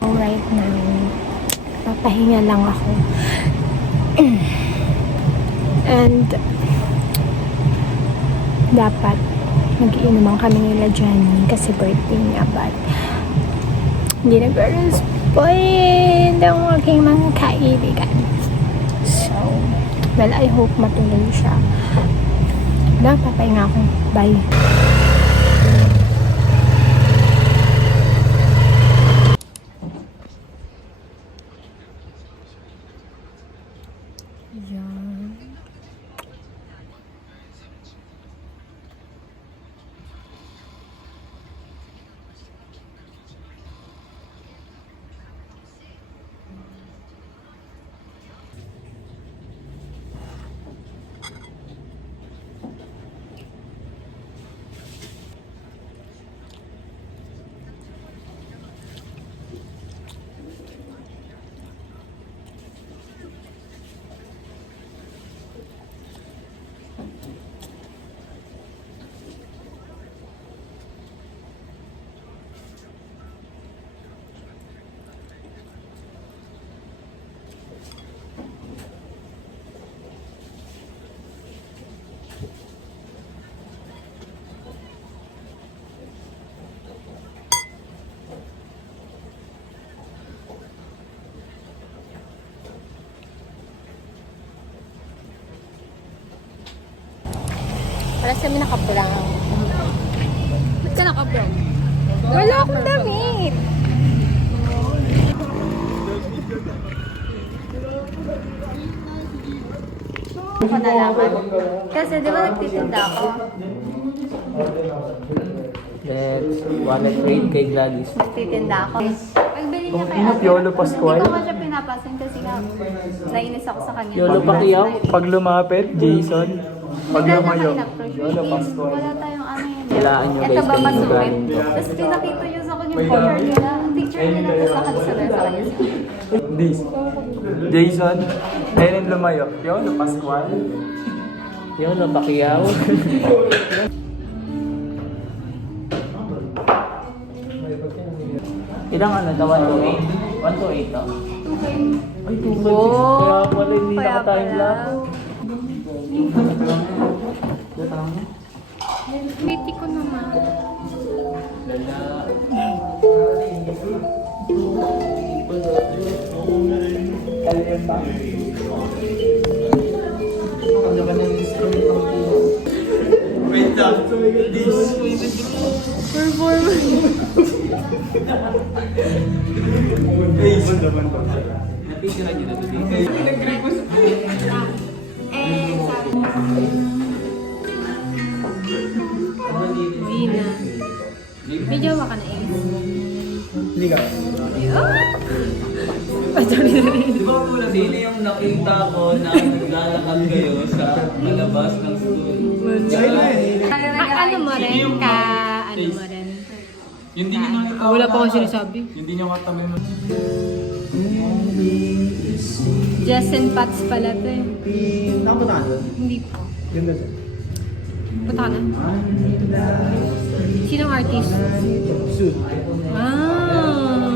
Right now, papahinga lang ako. And dapat mag-iinuman kami nila Jenny kasi birthday niya, but hindi nag-respond ang aking mga kaibigan. So, well, I hope matuloy siya. Dapat papahinga ako. Bye. Para sa amin naka-brown. Ba't ka naka-brown? Wala akong damit. Ako nalaman. Kasi di ba nagtitinda ako? Let's wallet trade kay Gladys. Nagtitinda ako. Pagbili niya kay Ano, ate, Piolo Pascual? hindi ko nga siya pinapasin kasi nga nainis ako sa kanya. Yolo Pacquiao, pag lumapit, Jason. Pag Wala na lumayo, kayo na-approach. Yolo Pascual. Wala tayong ano yun. Kailangan nyo Ito guys ba kung masukit? galing to. Tapos pinakita niyo sa kanya yung picture nila. Ang picture nila tapos nakasabi sa kanya. This. Jason. Ayun yung lumayo. Yolo Pascual. Yolo Pacquiao. Ilang ano ito? 128? 128 to? Ay, 2.6. Kaya pala hindi Kaya nakatime pala. lang. Piti ko naman. Kaliyan pa? Wait lang. Napitira niyo na ito dito. Zina. May jowa ka na eh. Hindi ka. Di ba po sino yung nakita ko na naglalakad kayo sa malabas ng school? Ano mo rin ka? Ano mo rin? Hindi nyo nakita. Wala pa akong sinasabi. Hindi nyo katamay mo. Justin Pats pala to eh. Nakapunta ka? Hindi ko. Yun na. Punta ka na. Sinong artist? Suit. Ah.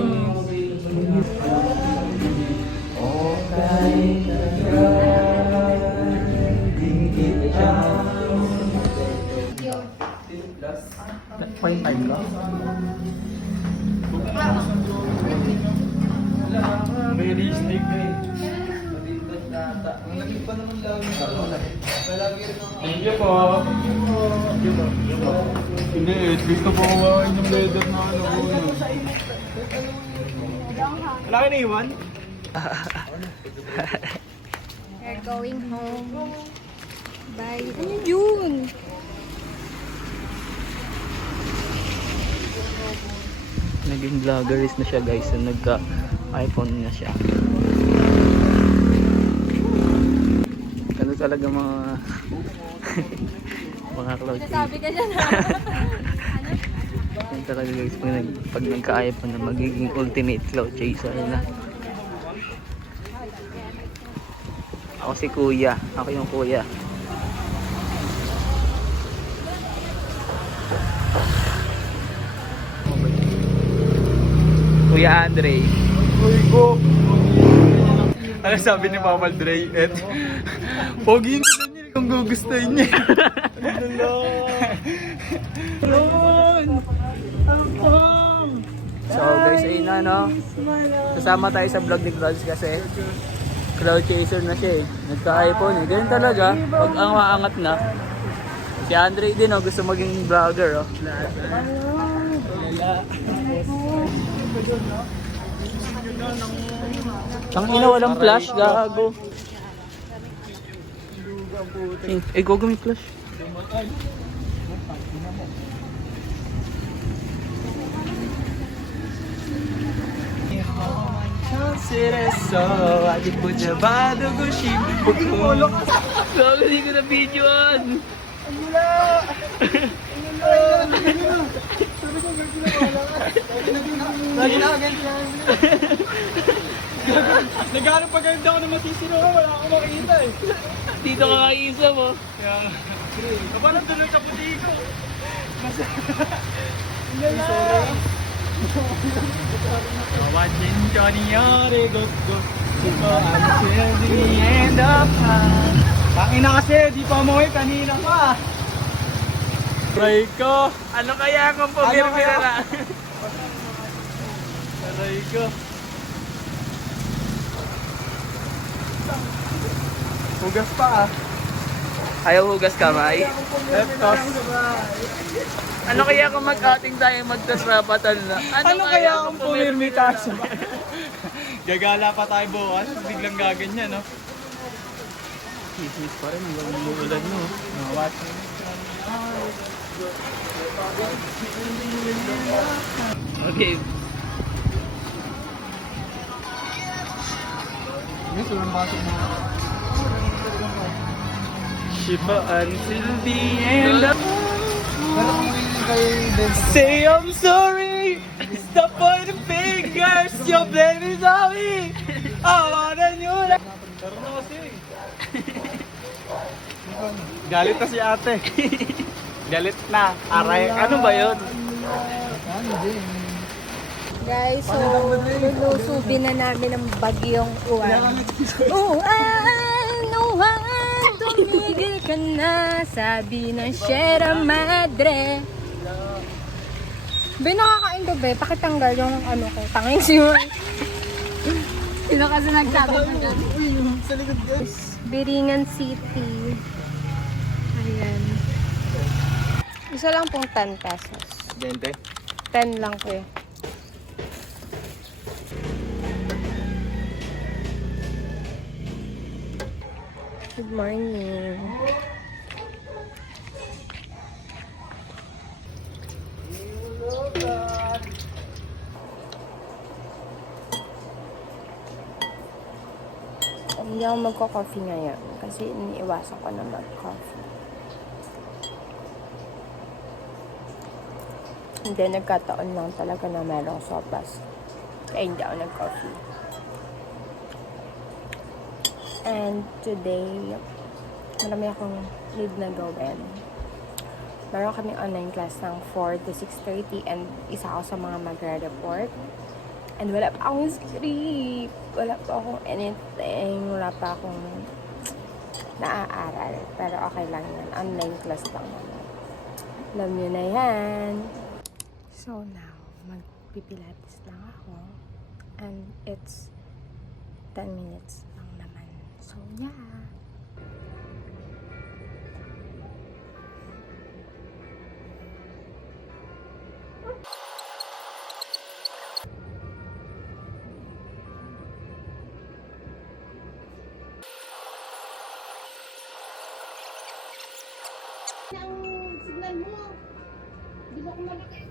Point time ka? Realistic eh. Thank you po. Hindi, at least na po kumain yung leather na ano. Wala ka na iwan? We're going home. Bye. Ano yun? Naging vloggerist na siya guys. So nagka-iPhone na siya. Ano talaga mga mga cloud Sabi ka dyan ha? talaga guys pag nagka-iPhone na magiging ultimate cloud chaser na. Ako si kuya. Ako yung kuya. Kuya Andre. Uy ko! Ano sabi ni Mama Dre? Pogi na niya kung gugustuhin niya. So guys, ayun na no. Kasama tayo sa vlog ni Clouds kasi cloud chaser na siya eh. Nagka-iPhone eh. Ganyan talaga. Pag ang maangat na. Si Andre din oh, gusto maging vlogger oh. Ang ina walang flash, gago. Gogo may flash. Adik po dyan ba dugushim? Gago, hindi ko na videoan. Naghanap pa ganito ako na matisino. Wala akong makikita eh. Dito ka kaisa mo. Kaya nga. Parang doon sa puti ko. Watching Johnny Yore, go, go. Until the end of time. Tangina kasi, di pa umuwi kanina pa. Try ko. Ano kaya kung pumirmira na? Try ko. Hugas pa ah. Ayaw hugas kamay? Left toss. Ano kaya kung mag-outing tayo magtasrapatan na? Ano kaya kung pumirmi tayo? Gagala pa tayo bukas, biglang gaganyan, no? Kismis pa rin, umuulan no. What? Okay. Yes, walang pasok na. Shiba until the end of... Say I'm sorry. Stop pointing fingers. Your blame is on me. I wanna know that. Galit na si ate. Galit na. Aray. Ano ba yun? Guys, so lulusubin na namin ang bagyong uwan. Uwan, tumigil ka na, sabi ng Sierra Madre. Be, nakakain to be, pakitanggal yung ano ko, tangin siya. Sino kasi nagsabi mo dyan? Biringan City. Ayan. Isa lang pong 10 pesos. 20. 10 lang po eh. Good morning. Hindi ako magko-coffee ngayon kasi iniiwasan ko na mag-coffee. Hindi, nagkataon lang talaga na merong sopas. Kaya hindi ako nag-coffee. And today, marami akong need na gawin. Meron kaming online class ng 4 to 6:30 and isa ako sa mga magre-report. And wala pa akong script. Wala pa akong anything. Wala pa akong naaaral. Pero okay lang yan. Online class lang naman. Alam nyo na yan. So now, magpipilates lang ako. And it's 10 minutes lang naman. So yeah. Ang signal mo. Di ba kung malaki?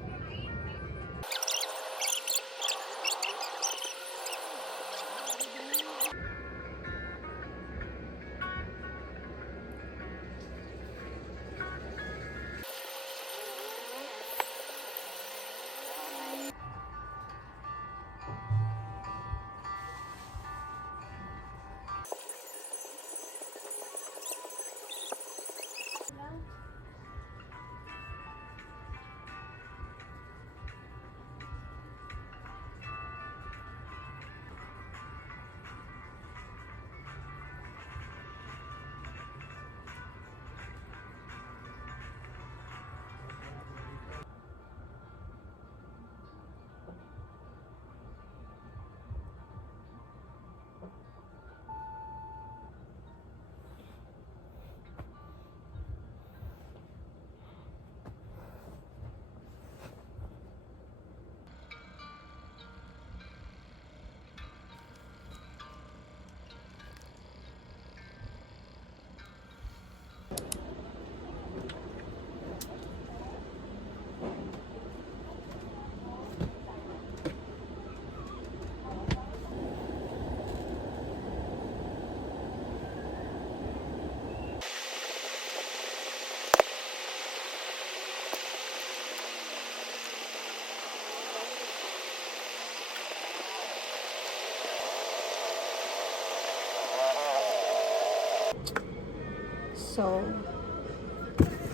So,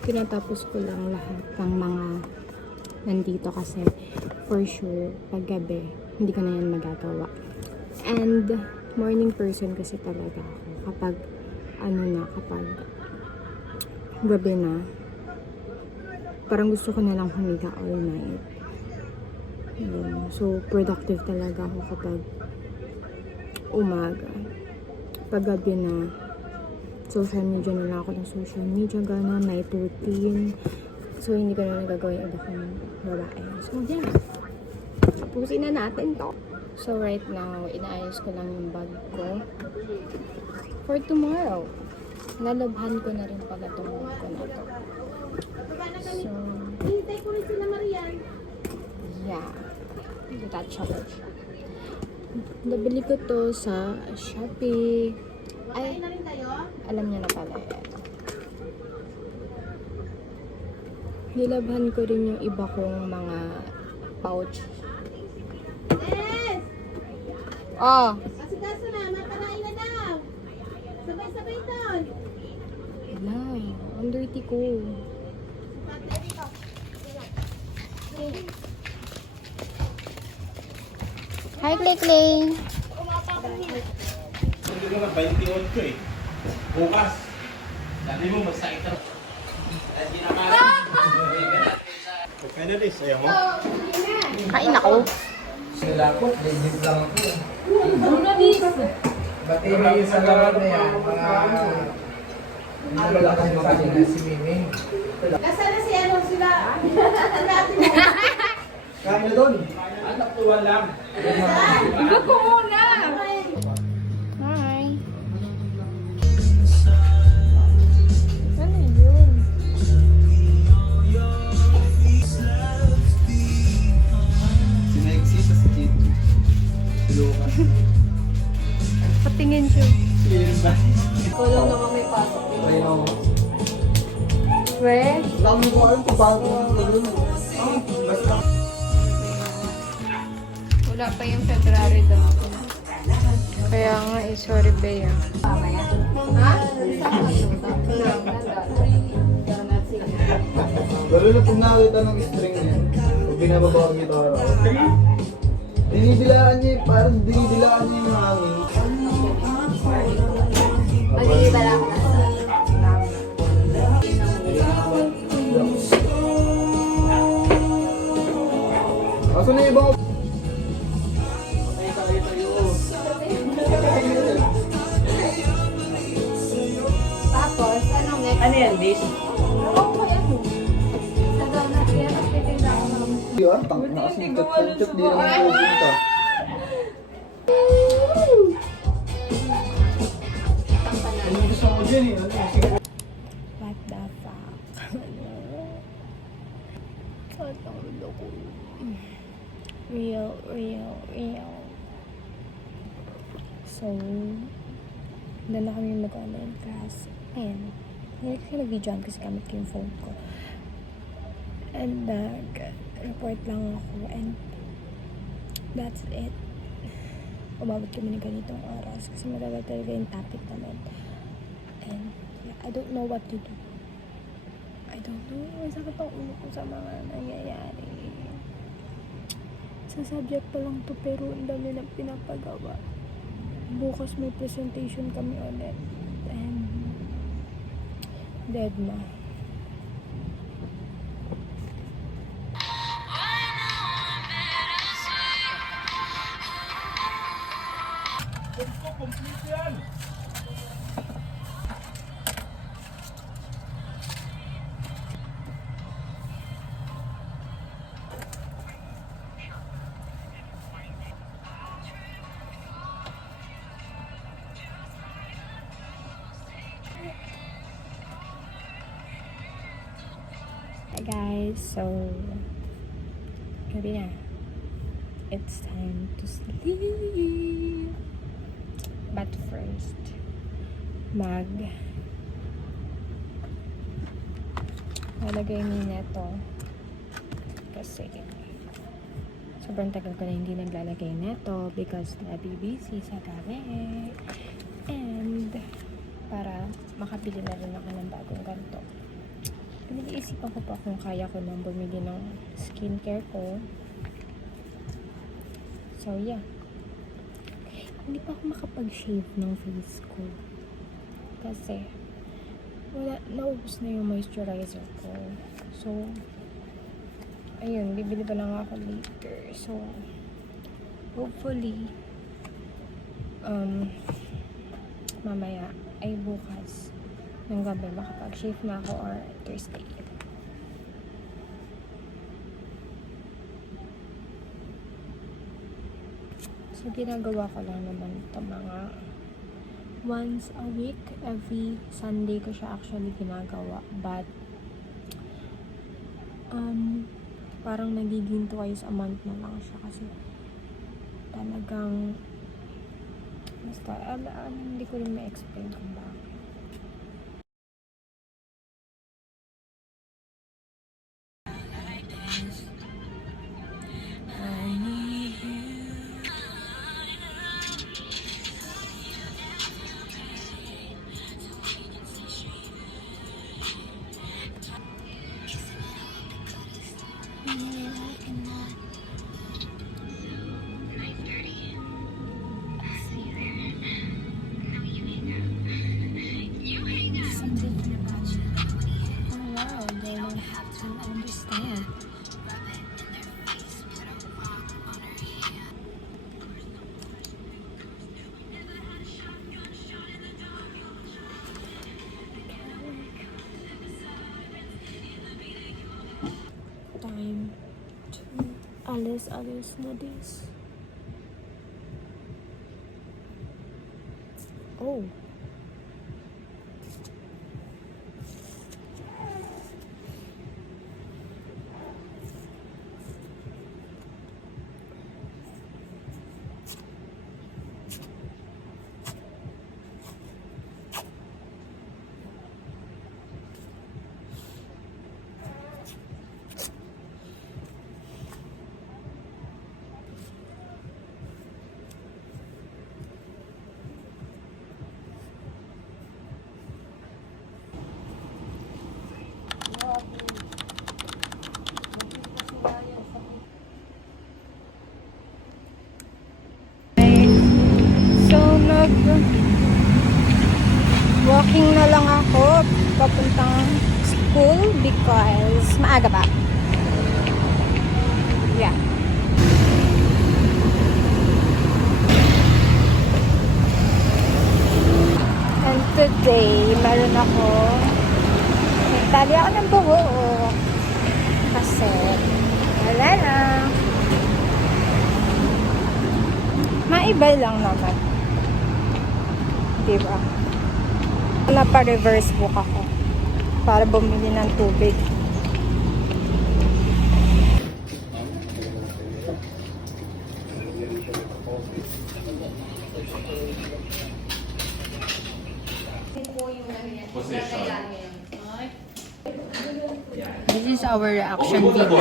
tinatapos ko lang lahat ng mga nandito kasi for sure, pag gabi, hindi ko na yan magagawa. And, morning person kasi talaga ako. Kapag, kapag gabi na, parang gusto ko na lang humiga all night. Yun. So, productive talaga ako kapag umaga. Pag gabi na, social media na lang ako ng social media, gana, night routine. So, hindi ko na nagagawa yung iba kong babae. So, yeah. Tapusin na natin to. So, right now, inaayos ko lang yung bag ko for tomorrow. Nalabhan ko na rin pala itong bag ko na to. So, yeah. That challenge. Nabili ko to sa Shopee. Ay, alam niyo na pala yan. Nilabhan ko rin yung iba kong mga pouch. Oh. Asikaso na, mapalain na daw. Sabay-sabay doon. Wala. Ang dirty ko. Hi, Clay Clay. Hindi ko na 28 eh. Bukas. Sabi mo, masakit na. Pagkanalis, ayaw mo? Kain ako. Silakot, legit lang ako. Ba't hindi sa lahat na yan, mga malakas mo kanina si Miming. Nasaan na si ano sila? Kaya na doon. Anak tuwan lang. Iba ko muna. Hi. Ano yun? Sinaiksi sa skid. Lukas. Patingin siya. Kulang naman may pasok. Ayun ako. Where? Dami ko alam kung paano ko gagawin. Basta. Wala pa yung February daw. Kaya nga eh, sorry Bea. Lalo na kung nakita ng string na yan, pag binababa ang gitara. Dinidilaan niya, parang dinidilaan niya yung hangin. Magbibala ako na sa Aso na yung ibang Tapos, anong next? Ano yan, Liz? Oo, kaya mo. Nagaw na siya, nagtitinda ako ng yun, tang na kasi chat-chat di naman pupunta. Ano gusto mo dyan eh? What the fuck? Katawlo ko. Real. So, doon na kami mag-online class. Ayan. Hindi kasi nag-videoan kasi gamit ko yung phone ko. And report lang ako. And that's it. Umabot kami ng ganitong oras kasi matagal talaga yung topic namin. And yeah, I don't know what to do. I don't know. Ang sakit ang ulo ko sa mga nangyayari. Sa subject pa lang to pero ang dami na pinapagawa. Bukas may presentation kami ulit. And dead na. Complete yan. Hi guys, so gabi na. It's time to sleep. But first, lalagay ni neto kasi sobrang tagal ko na hindi naglalagay neto because nabibisi sa gabi. And para makabili na rin ako ng bagong ganito. Pinag-iisipan ko pa kung kaya ko nang bumili ng skincare ko. So, yeah. Hindi pa ako makapag-shave ng face ko. Kasi, naubos na yung moisturizer ko. So, ayun, bibili pa lang ako later. So, hopefully, mamaya ay bukas ng gabi makapag-shave na ako or Thursday. So, ginagawa ko lang naman ito mga once a week. Every Sunday ko siya actually ginagawa. But, parang nagiging twice a month na lang siya kasi talagang basta, hindi ko rin ma-explain kung bakit. Oh wow, they don't have to understand. Time to alis na this. Oh. So, walking na lang ako papuntang school because maaga pa. Yeah. And today, meron ako nagtali ako ng buhok kasi wala na. Maibay lang naman. Diba? Napa-reverse book ako para bumili ng tubig. This is our reaction video.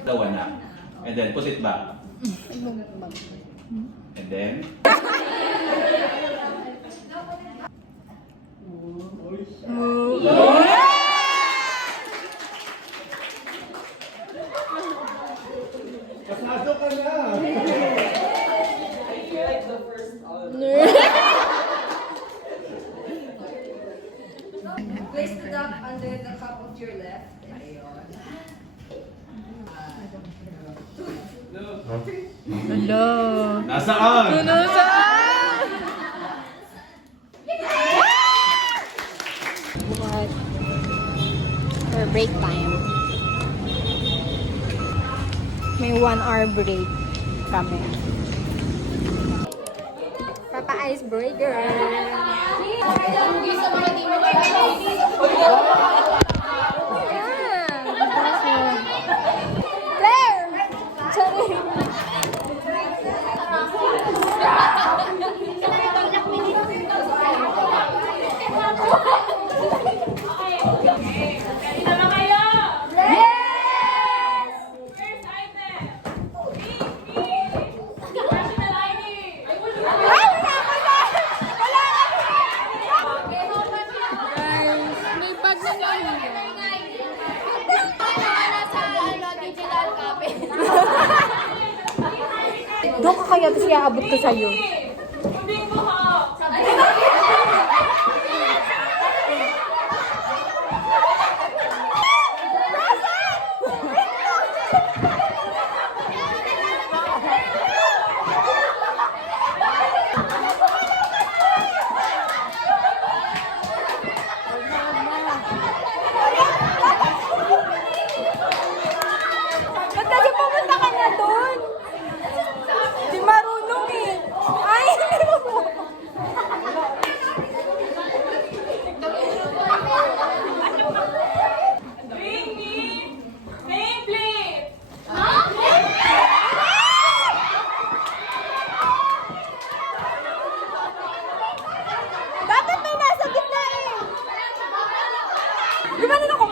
The one up. And then put it back. And then Pasado ka na! Place the duck under the cup of your left. Hello. nasaan? What? For break time. May 1 hour break kami. Papa Ice Burger. Claire! Sorry. iaabot ko sa'yo. Ba't kasi pumunta ka na doon? Di marunong eh. Ay! Dapat may nasa gitna eh. Di ba na ako?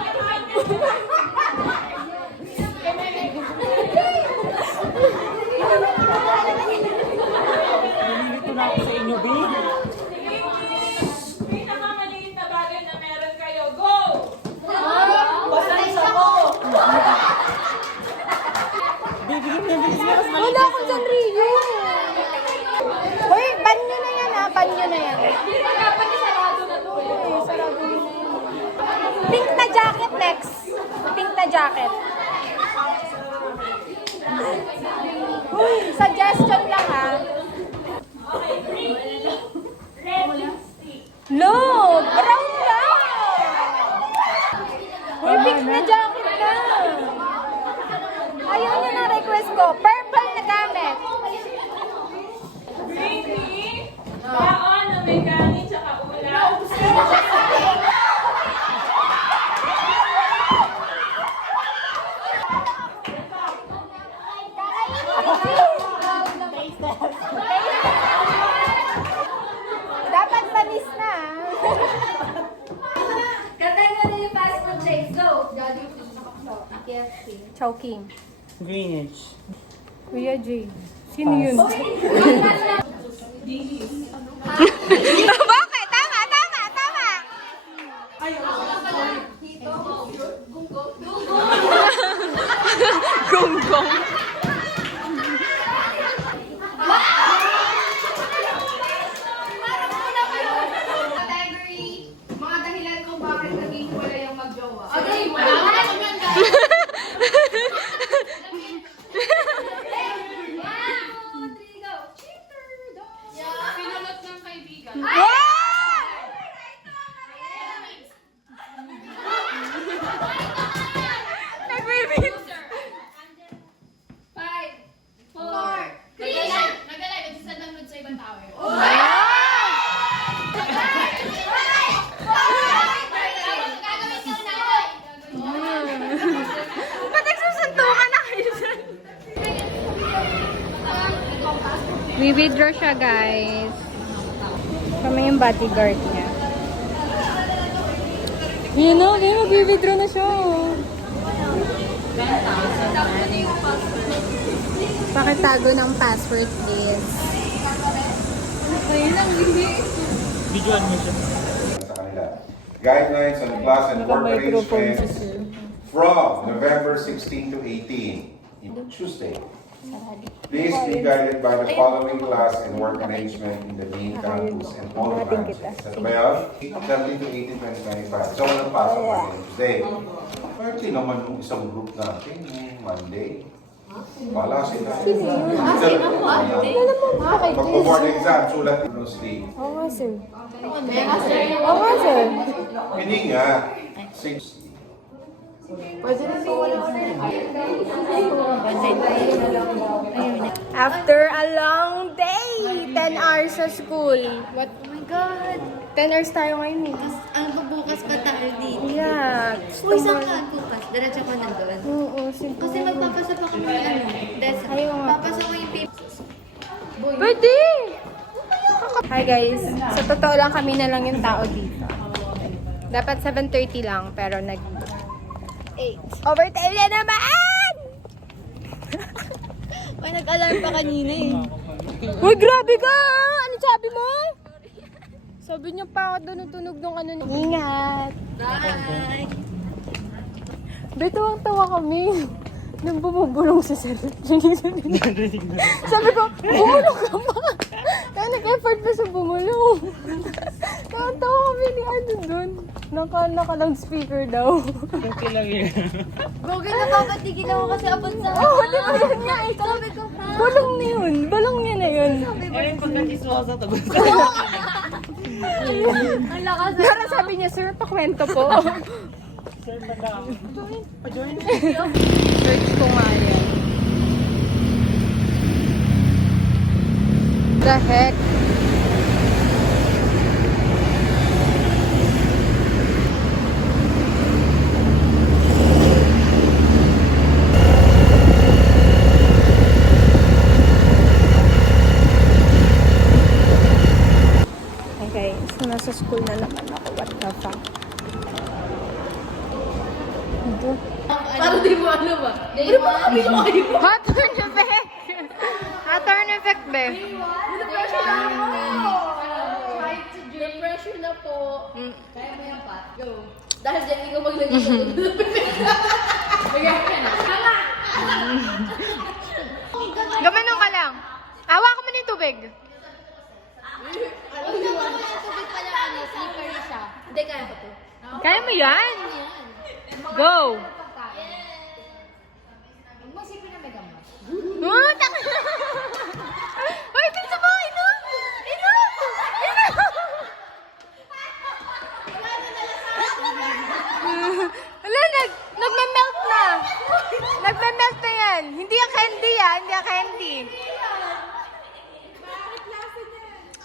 Nililito na ako sa inyo, B. Pinakamaliit na bagay na meron kayo. Go! Wala akong San Rio. Hoy, ban nyo na yan ha. Ban nyo na yan. Dapat isarado na to eh. Ay, sarado nyo na yan. Pink na jacket next. Pink na jacket. Uy, suggestion lang ha. Lo, brown lang. Uy, pink na jacket na. Ayun yun ang request ko. Purple na gamit. Bring me baon ng may kanin tsaka ulam. Dapat panis na. Katay nga na yung fast food chains. Go! KFC. Chowking. Greenwich. Kuya J. Sino yun? Bakit? Tama, tama, tama. Gonggong. Category, mga dahilan kung bakit naging wala yung magjowa. Okay, Pinulot ng kaibigan. Five, four, three, nagalay, nagsisend ng nude sa ibang tao. Gagawin ko na. Ba't nagsusuntukan na kayo dyan? We withdraw siya, guys. Kami yung bodyguard niya. Yun na, okay, mag-withdraw na siya. Pakitago ng password is... Videoan mo siya. sa kanila. Guidelines on class and work arrangements from November 16 to 18, Tuesday. Please be guided by the following class and work arrangement in the main campus and all branches. Ito ba yun? 17 to 18, 2025. So, walang pasok pa rin Tuesday. Pwede naman yung isang group natin, Monday. Wala sila. Pag-board exam, sulat yung sleep. Oo nga, sir. Oo nga, sir. Hindi nga. 6. After a long day, 10 hours sa school. What? Oh my God! 10 hours tayo ngayon eh. Ang bubukas pa tayo dito. Yeah. Uy, saan ka bukas? Diretso ko nandun. Oo, simple. Kasi magpapasa pa kami ng ano. Des, Ayaw nga. papasa ko yung paper. Pwede! Hi guys. Sa totoo lang, kami na lang yung tao dito. Dapat 7:30 lang, pero nag... 8. Overtime na naman! May nag-alarm pa kanina eh. Uy, grabe ka! Ano sabi mo? Sabi niyo pa ako doon tunog ng ano. Ingat! Bye! Dito ang tawa kami. Nang bumubulong si Sir. Sabi ko, bumulong ka pa. Kaya nag-effort pa sa bumulong. Kaya tawa kami ni ano dun. Naka-loudspeaker daw. Okay lang yun. Gogay na bakit di ginawa kasi abot sa Oo, di ba yun nga eh. Sabi ko, ha? Bulong na yun. Bulong niya na yun. Eh, pag nag-iswasa, tapos Ang lakas na. Pero sabi niya, sir, pakwento po. Sir, madam. Pa-join. Search ko nga yan. The heck? Okay, so nasa school na naman ako. What the fuck? Ito. Parang di mo ano ba? Day one. Hot turn effect! Hot turn effect, be. Pressure na po! Pressure na po. Kaya mo yan pa. Go. Dahil dyan ikaw maglagay. Magyan ka na. Tama! Gamanong ka lang. Hawa ko mo na yung tubig. Huwag naman mo yung tubig pala ano, slippery siya. Hindi, kaya ko to. Kaya mo yan? Go! Huwag mo isipin na may gamot. Uy, pinsa mo! Inom! Inom! Inom! Wala, nagme-melt na. Nagme-melt na yan. Hindi yung candy hindi yung candy.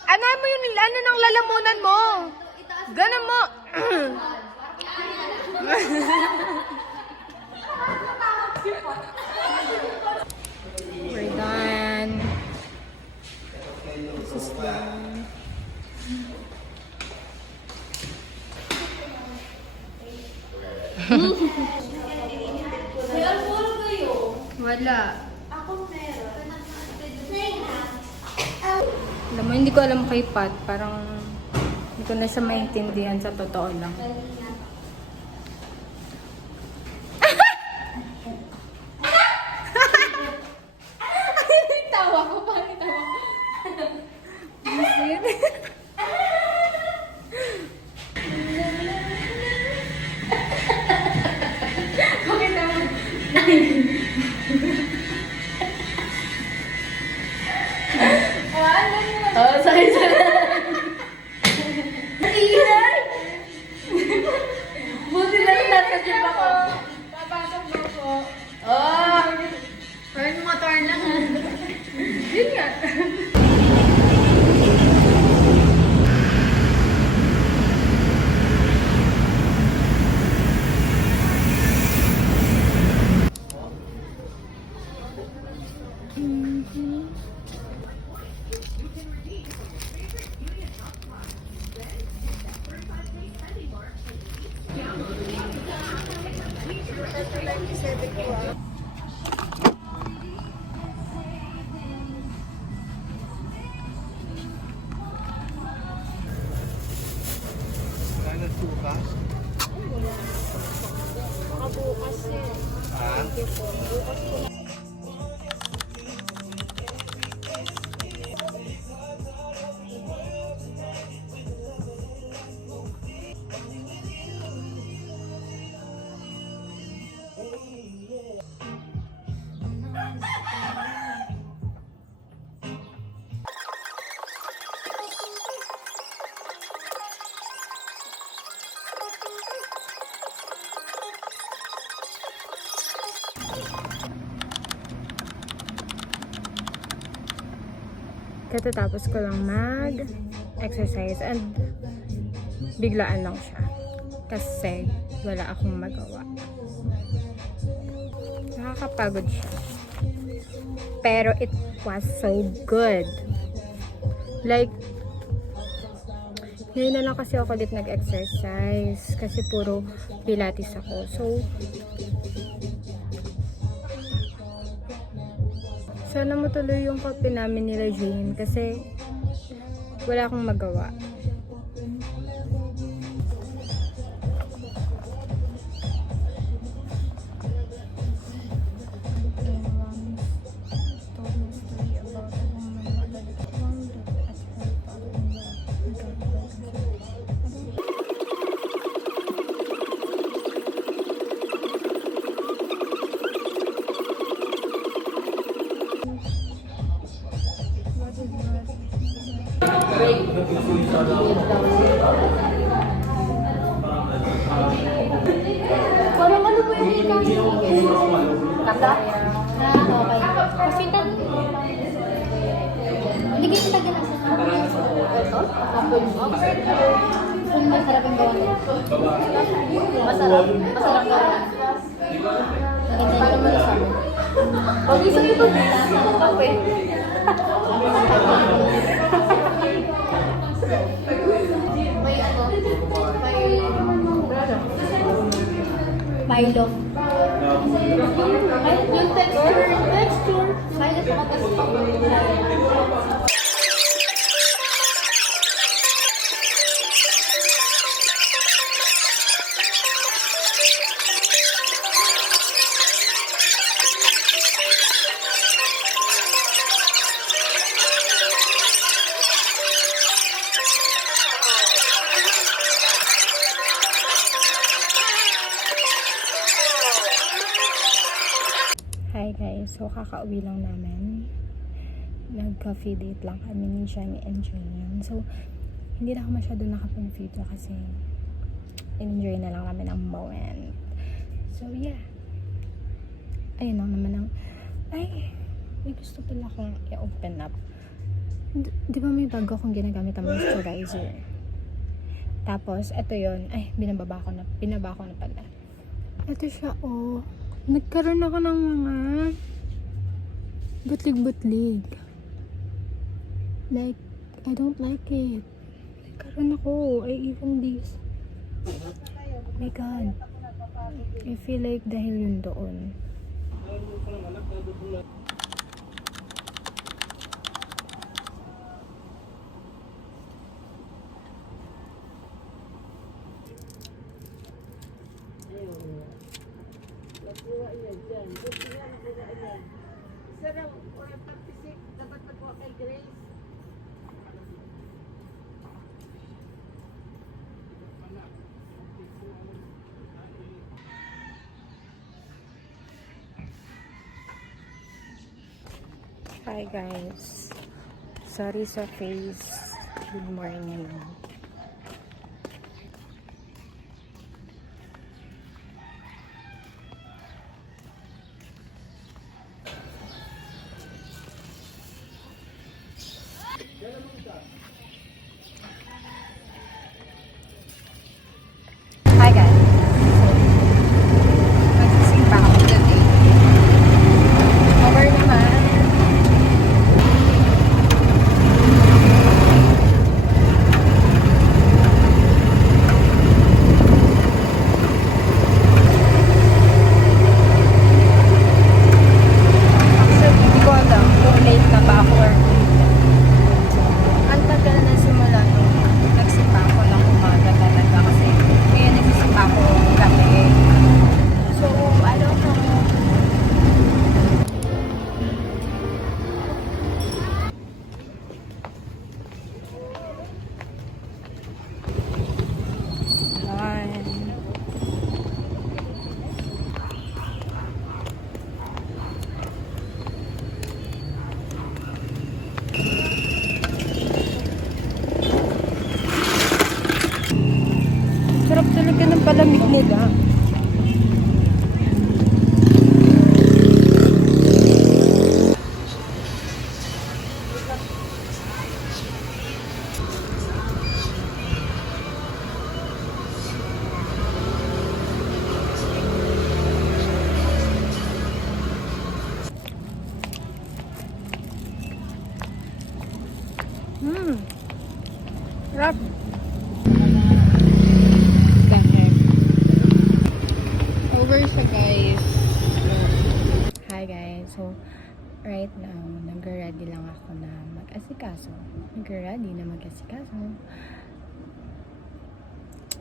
Ano mo yun? Ano nang lalamunan mo? Ganun mo. We're done. This is done. Wala. Alam mo, hindi ko alam kay Pat. Parang hindi ko na siya maintindihan sa totoo lang. Tawa ko, bakit tawa ko? Oh, sorry. Buti na rin nasa jeep ako. Papasok na po. Oh! Turn mo, turn lang ha. Yun nga. Katatapos ko lang mag-exercise and biglaan lang siya. Kasi wala akong magawa. Nakakapagod siya. Pero it was so good. Like, ngayon na lang kasi ako ulit nag-exercise. Kasi puro pilates ako. So, sana matuloy yung kape namin nila Jane kasi wala akong magawa. Parang ano ba yung kasa? Okay. Kasi hindi kita ginasa sa ito? Apple box? Kung masarap yung gawa nila. Masarap? Masarap gawa. Paano mo nasabi? Pag-isa nito, kape. May ano? Milo. Ay, yung texture. Milo sa kapag. Hi guys, so kakauwi lang namin. Nag-coffee date lang kami ni Jenny and Jane. So, hindi na ako masyado nakapag-video kasi enjoy na lang namin ang moment. So, yeah. Ayun lang naman ang... Ay, may gusto pala akong i-open up. Di ba may bago akong ginagamit ang moisturizer? Tapos, eto yun. Ay, binaba ko na pala. Ito siya, oh. Nagkaroon ako ng mga butlig-butlig. Like, I don't like it. Nagkaroon ako. I even this. Oh my God. I feel like dahil yun doon. Hi guys. Sorry sa face. Good morning. Hi guys. Magsising pa ako today. Over naman. Hindi ko alam kung late na ba ako or ang tagal na simula nung nagsipa ako ng umaga talaga kasi ngayon nagsisipa ako gabi. So, I don't know. Ayan. Sarap talaga ng palamig nila. Sarap. Over siya guys. Hi guys. So, right now, nag-ready lang ako na mag-asikaso.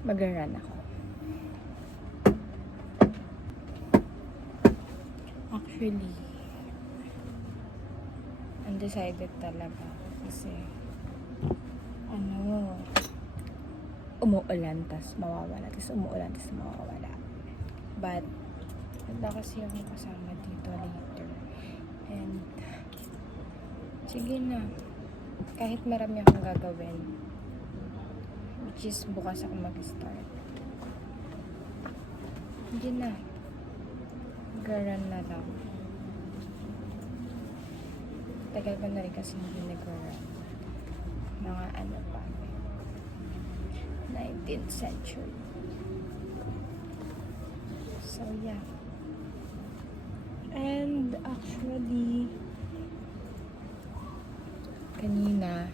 Mag-run ako. Actually, undecided talaga kasi umuulan tas mawawala, but wala kasi akong kasama dito later and sige na, kahit marami akong gagawin, which is bukas ako mag-start, hindi na. Garan na lang. Tagal ko na rin kasi hindi nag-run. Mga ano pa. 19th century. So, yeah. And actually, kanina,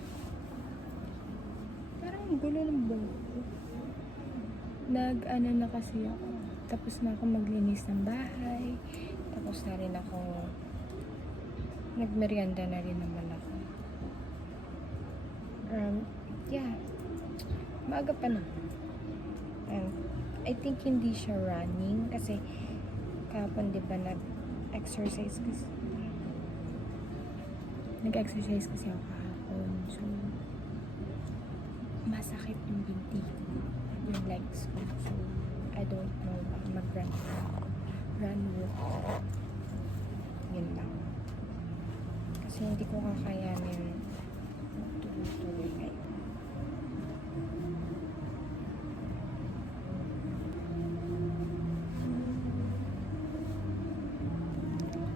parang gulo ng buhok ko. Nag-ano na kasi ako. Tapos na ako maglinis ng bahay. Tapos na rin ako, nagmerienda na rin naman ako. Yeah. Maaga pa na. And I think hindi siya running kasi kahapon di ba nag-exercise kasi ako kahapon. So, masakit yung binti ko, yung legs ko. So, I don't know, baka mag-run ako. Run walk. Yun lang. Kasi hindi ko kakayanin tuloy-tuloy ngayon.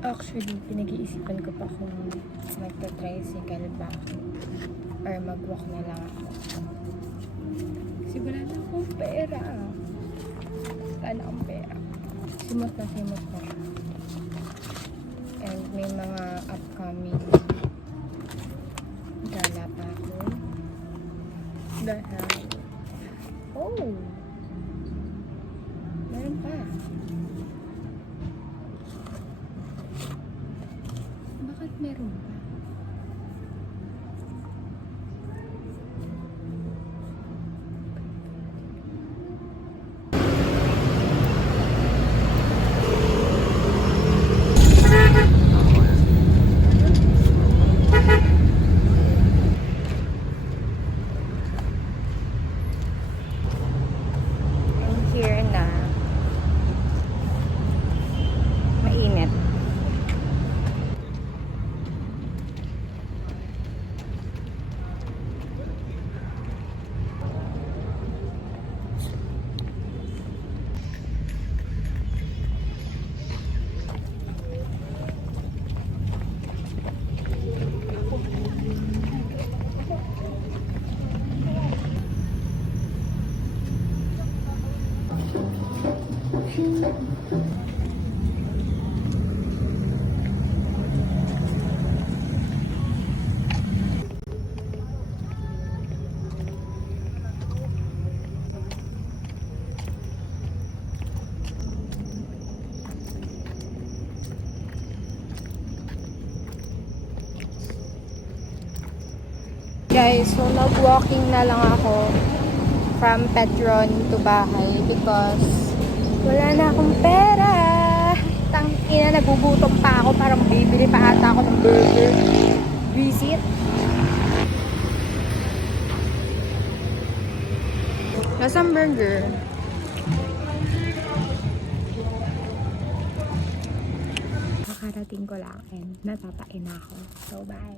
Actually, pinag-iisipan ko pa kung magta-tricycle ba ako or mag-walk na lang ako. Kasi wala na akong pera. Wala na akong pera. Simot na siya. And may mga upcoming gala pa ako. Dahil, oh! Meron pa. Bakit meron pa? I'm here na. Mainit. Guys, so nag-walking na lang ako from Petron to bahay because wala na akong pera. Tangina, nagugutom pa ako. Parang bibili pa ata ako ng burger. Visit. Nasaan burger? Makarating ko lang and natatain ako. So, bye.